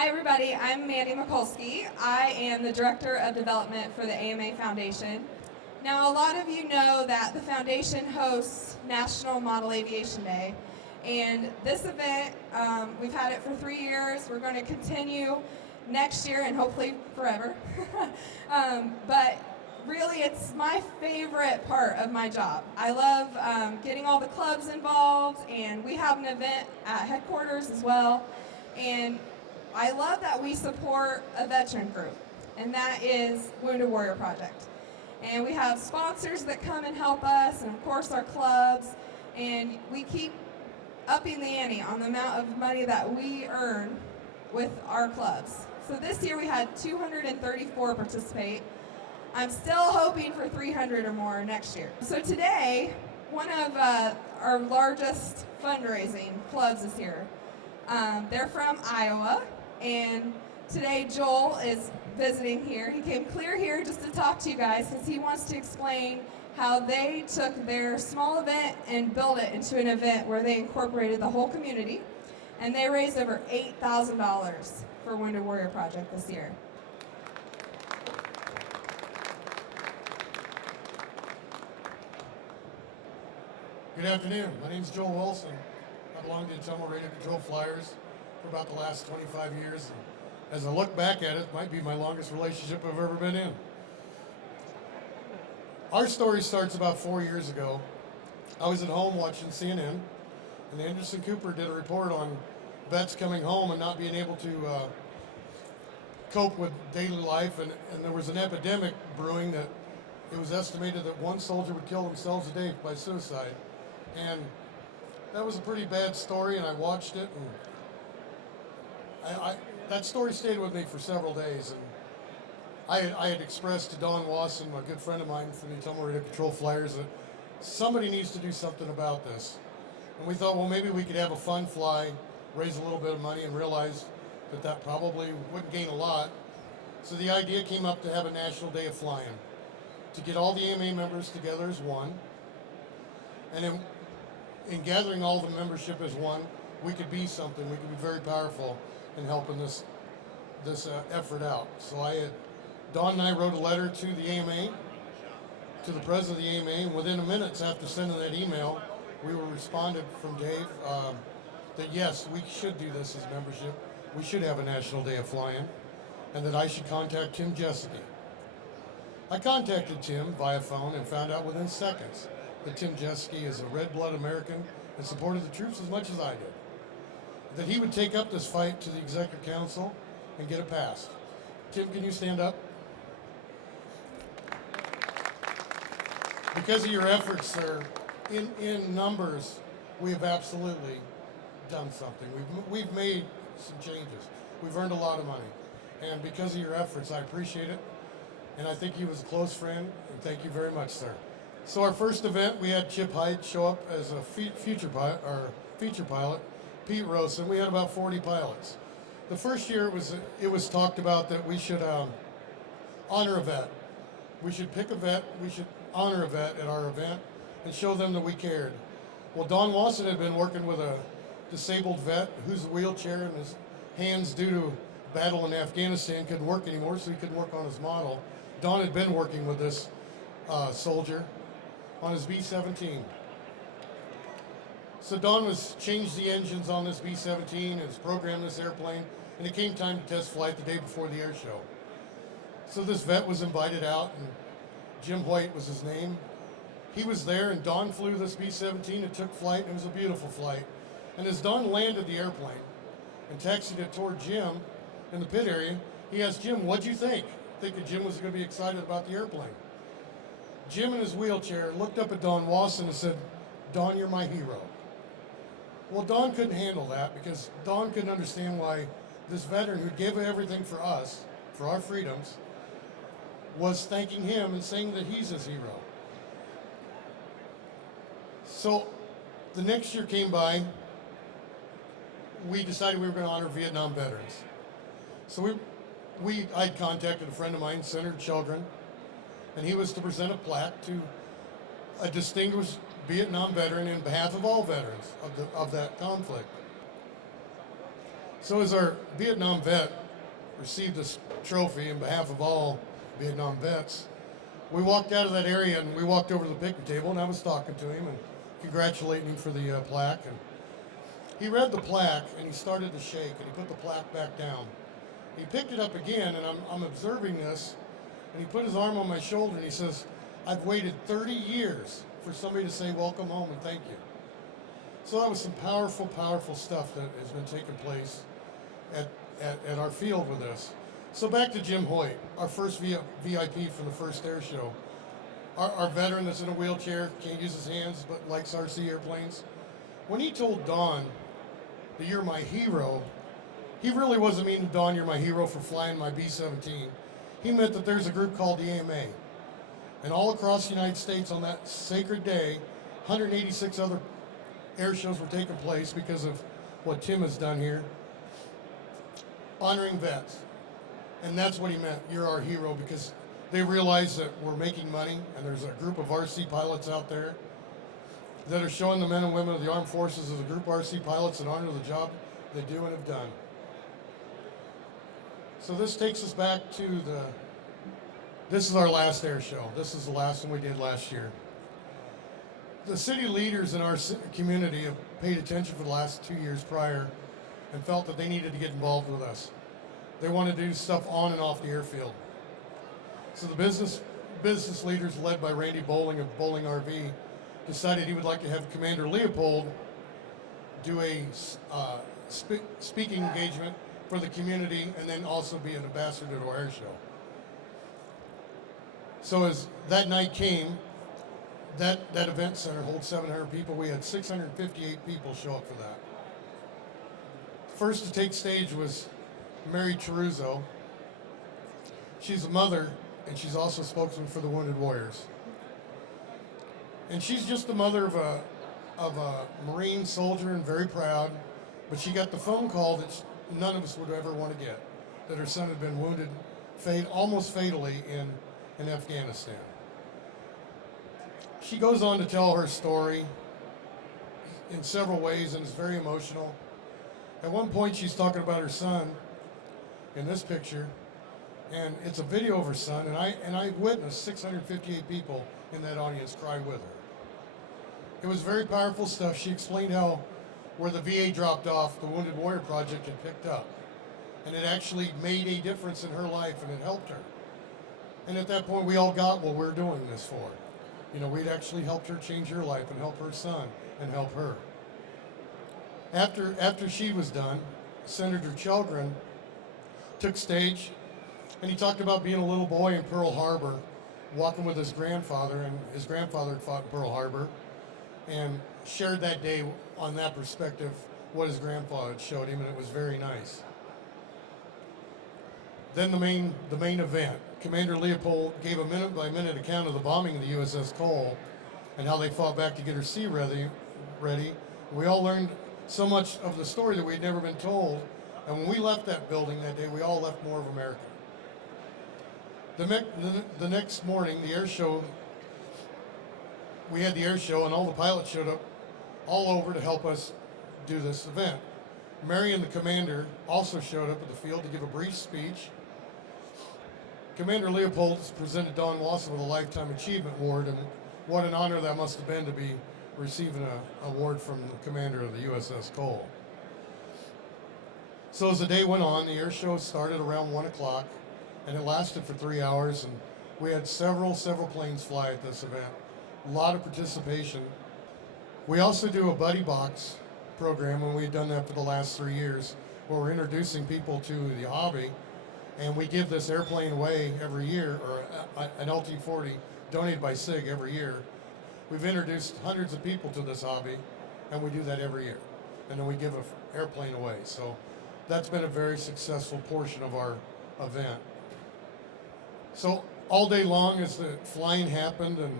Hi everybody, I'm Mandy Mikulski. I am the Director of Development for the AMA Foundation. Now a lot of you know that the Foundation hosts National Model Aviation Day, and this event, we've had it for 3 years. We're going to continue next year and hopefully forever. But really it's my favorite part of my job. I love getting all the clubs involved, and we have an event at headquarters as well. And I love that we support a veteran group, and that is Wounded Warrior Project. And we have sponsors that come and help us, and of course our clubs, and we keep upping the ante on the amount of money that we earn with our clubs. So this year we had 234 participate. I'm still hoping for 300 or more next year. So today, one of our largest fundraising clubs is here. They're from Iowa, and today Joel is visiting here. He came clear here just to talk to you guys because he wants to explain how they took their small event and built it into an event where they incorporated the whole community, and they raised over $8,000 for Wounded Warrior Project this year. Good afternoon. My name is Joel Wilson. I belong to the Ottumwa Radio Control Flyers for about the last 25 years. And as I look back at it, it might be my longest relationship I've ever been in. Our story starts about 4 years ago. I was at home watching CNN, and Anderson Cooper did a report on vets coming home and not being able to cope with daily life, and there was an epidemic brewing that it was estimated that one soldier would kill themselves a day by suicide. And that was a pretty bad story, and I watched it, and that story stayed with me for several days. And I had expressed to Don Wasson, a good friend of mine from the Ottumwa Radio Control Flyers, that somebody needs to do something about this. And we thought, well, maybe we could have a fun fly, raise a little bit of money, and realized that that probably wouldn't gain a lot. So the idea came up to have a National Day of Flying, to get all the AMA members together as one. And then in gathering all the membership as one, we could be something. We could be very powerful in helping this effort out. So Don and I wrote a letter to the AMA, to the president of the AMA, and within minutes after sending that email, we were responded from Dave that yes, we should do this as membership. We should have a National Day of Flying, and that I should contact Tim Jessica. I contacted Tim via phone and found out within seconds that Tim Jessica is a red-blood American and supported the troops as much as I did. That he would take up this fight to the Executive Council and get it passed. Tim, can you stand up? Because of your efforts, sir, in numbers, we have absolutely done something. We've made some changes. We've earned a lot of money. And because of your efforts, I appreciate it. And I think he was a close friend, and thank you very much, sir. So our first event, we had Chip Height show up as a feature pilot, Pete Rosen. We had about 40 pilots. The first year it was talked about that we should honor a vet. We should pick a vet, we should honor a vet at our event and show them that we cared. Well, Don Wasson had been working with a disabled vet who's in a wheelchair, and his hands, due to battle in Afghanistan, couldn't work anymore, so he couldn't work on his model. Don had been working with this soldier on his B-17. So Don was changed the engines on this B-17 and has programmed this airplane, and it came time to test flight the day before the air show. So this vet was invited out, and Jim White was his name. He was there, and Don flew this B-17 and took flight, and it was a beautiful flight. And as Don landed the airplane and taxied it toward Jim in the pit area, he asked Jim, "What'd you think?" Thinking Jim was going to be excited about the airplane. Jim in his wheelchair looked up at Don Wasson and said, "Don, you're my hero." Well, Don couldn't handle that because Don couldn't understand why this veteran who gave everything for us, for our freedoms, was thanking him and saying that he's his hero. So the next year came by, we decided we were going to honor Vietnam veterans. So I'd contacted a friend of mine, Senator Children, and he was to present a plaque to a distinguished Vietnam veteran in behalf of all veterans of that conflict. So as our Vietnam vet received this trophy in behalf of all Vietnam vets, we walked out of that area and we walked over to the picnic table, and I was talking to him and congratulating him for the plaque. And he read the plaque and he started to shake, and he put the plaque back down. He picked it up again, and I'm observing this, and he put his arm on my shoulder and he says, "I've waited 30 years for somebody to say welcome home and thank you." So that was some powerful, powerful stuff that has been taking place at our field with this. So back to Jim Hoyt, our first VIP from the first air show. Our veteran that's in a wheelchair, can't use his hands, but likes RC airplanes. When he told Don that you're my hero, he really wasn't meaning, Don, you're my hero for flying my B-17. He meant that there's a group called the AMA. And all across the United States on that sacred day, 186 other air shows were taking place because of what Tim has done here, honoring vets. And that's what he meant, you're our hero, because they realize that we're making money, and there's a group of RC pilots out there that are showing the men and women of the armed forces as a group of RC pilots that honor the job they do and have done. So this takes us back to this is our last air show. This is the last one we did last year. The city leaders in our community have paid attention for the last 2 years prior and felt that they needed to get involved with us. They want to do stuff on and off the airfield. So the business leaders, led by Randy Bowling of Bowling RV, decided he would like to have Commander Leopold do a speaking engagement for the community, and then also be an ambassador to our air show. So as that night came, that event center holds 700 people. We had 658 people show up for that. First to take stage was Mary Chiruzzo. She's a mother, and she's also a spokesman for the Wounded Warriors. And she's just the mother of a Marine soldier and very proud, but she got the phone call that none of us would ever want to get, that her son had been wounded almost fatally in Afghanistan. She goes on to tell her story in several ways, and it's very emotional. At one point, she's talking about her son in this picture, and it's a video of her son, and I witnessed 658 people in that audience cry with her. It was very powerful stuff. She explained how where the VA dropped off, the Wounded Warrior Project had picked up, and it actually made a difference in her life, and it helped her. And at that point, we all got what we're doing this for. You know, we'd actually helped her change her life and help her son and help her. After she was done, Senator Chelgren took stage, and he talked about being a little boy in Pearl Harbor, walking with his grandfather, and his grandfather had fought in Pearl Harbor, and shared that day on that perspective what his grandfather had showed him, and it was very nice. Then the main event, Commander Leopold gave a minute-by-minute account of the bombing of the USS Cole and how they fought back to get her sea ready. We all learned so much of the story that we'd never been told, and when we left that building that day, we all left more of America. The next morning, the air show, we had the air show, and all the pilots showed up all over to help us do this event. Mary and the commander also showed up at the field to give a brief speech. Commander Leopold presented Don Lawson with a Lifetime Achievement Award, and what an honor that must have been to be receiving an award from the commander of the USS Cole. So as the day went on, the air show started around 1 o'clock, and it lasted for 3 hours, and we had several planes fly at this event. A lot of participation. We also do a buddy box program, and we've done that for the last 3 years, where we're introducing people to the hobby, and we give this airplane away every year, or an LT-40 donated by SIG every year. We've introduced hundreds of people to this hobby, and we do that every year. And then we give an airplane away. So that's been a very successful portion of our event. So all day long as the flying happened, and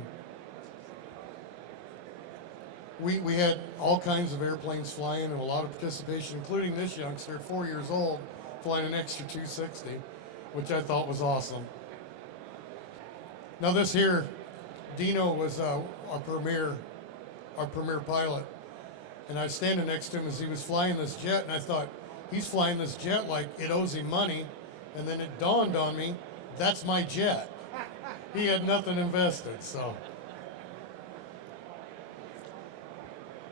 we had all kinds of airplanes flying and a lot of participation, including this youngster, 4 years old, flying an extra 260, which I thought was awesome. Now this here, Dino was our premier pilot, and I was standing next to him as he was flying this jet, and I thought, he's flying this jet like it owes him money, and then it dawned on me, that's my jet. He had nothing invested, so.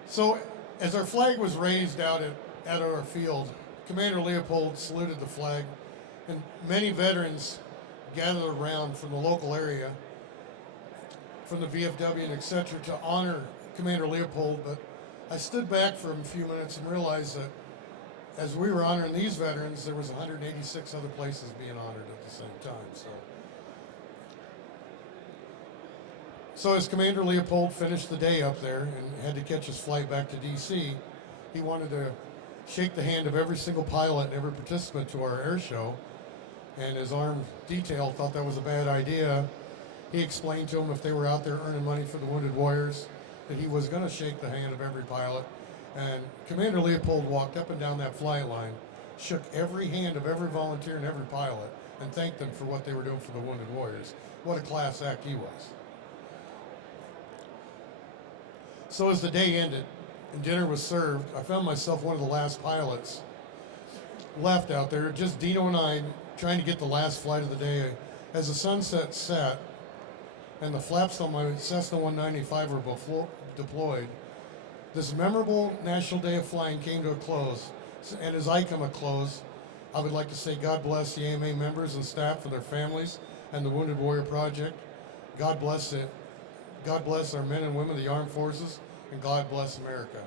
So as our flag was raised out at our field, Commander Leopold saluted the flag, and many veterans gathered around from the local area, from the VFW and etc., to honor Commander Leopold. But I stood back for a few minutes and realized that as we were honoring these veterans, there was 186 other places being honored at the same time. So as Commander Leopold finished the day up there and had to catch his flight back to DC, he wanted to shake the hand of every single pilot and every participant to our air show. And his armed detail thought that was a bad idea. He explained to them if they were out there earning money for the Wounded Warriors, that he was going to shake the hand of every pilot. And Commander Leopold walked up and down that flight line, shook every hand of every volunteer and every pilot, and thanked them for what they were doing for the Wounded Warriors. What a class act he was. So as the day ended and dinner was served, I found myself one of the last pilots left out there, just Dino and I trying to get the last flight of the day. As the sunset set and the flaps on my Cessna 195 were deployed, this memorable National Day of Flying came to a close. And as I come to a close, I would like to say God bless the AMA members and staff and their families and the Wounded Warrior Project. God bless it. God bless our men and women of the armed forces, and God bless America.